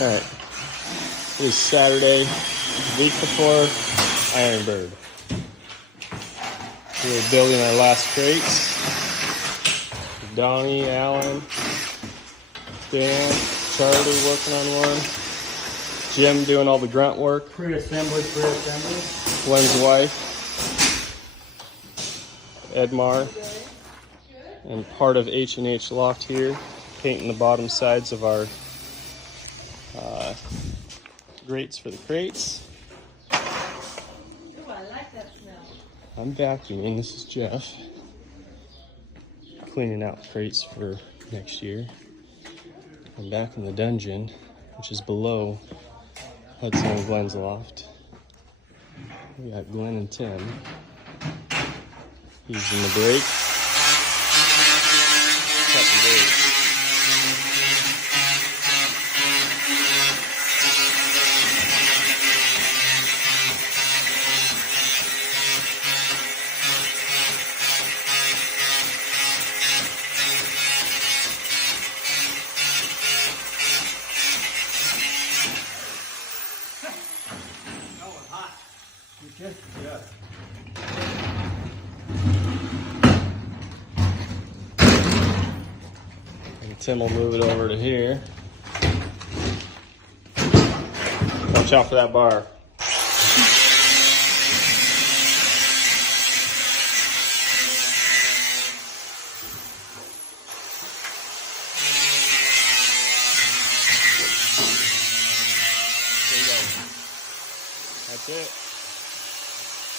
Alright, it is Saturday, week before Iron Bird. We're building our last crates. Donnie, Alan, Dan, Charlie working on one. Jim doing all the grunt work. Pre-assembly. Glenn's wife. Edmar. And part of H&H Loft here, painting the bottom sides of our grates for the crates. Ooh, I like that smell. I'm vacuuming. This is Jeff. Cleaning out crates for next year. I'm back in the dungeon, which is below Hudson and Glenn's loft. We got Glenn and Tim. He's in the brake. Cutting brakes. Yeah. And Tim will move it over to here. Watch out for that bar. There you go. That's it.